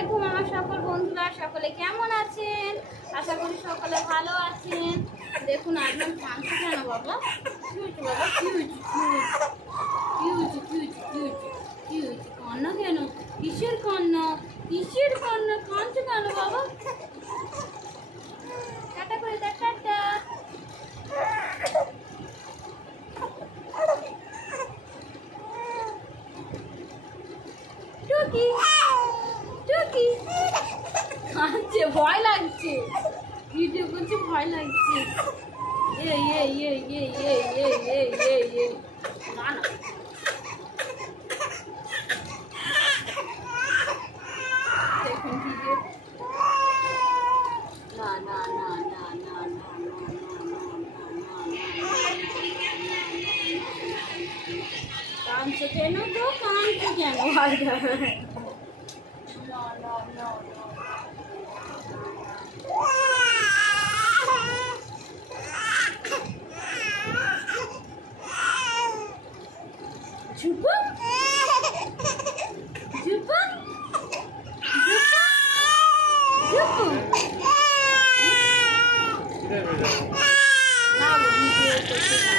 আলাইকুম আমার সকল বন্ধুরা, সকলে কেমন আছেন? আশা করি সকলে ভালো আছেন। দেখুন আজমান কাঁদছে কেন বাবা? কি হয়েছে বাবা? কি হয়েছে? কি হয়েছে? কি হয়েছে? কি হয়েছে? কি হয়েছে? কান্না কেন? কিসের কান্না? কিসের কান্না? কাঁদছে কেন বাবা? টাটা করে দেখ, টাটা। টুকি টুকি কাঁদছে, ভয় লাগছে, ভিডিও করছে, ভয় লাগছে। এই এই এই এই এই এই এই এই এই না না দেখুন ভিডিও না না না না না না কাঁদছে কেন তো? কাঁদছে কেন? ভয় লাগে। No, no, no, no. Chupa? Chupa? Chupa? Chupa? না, video করতে না।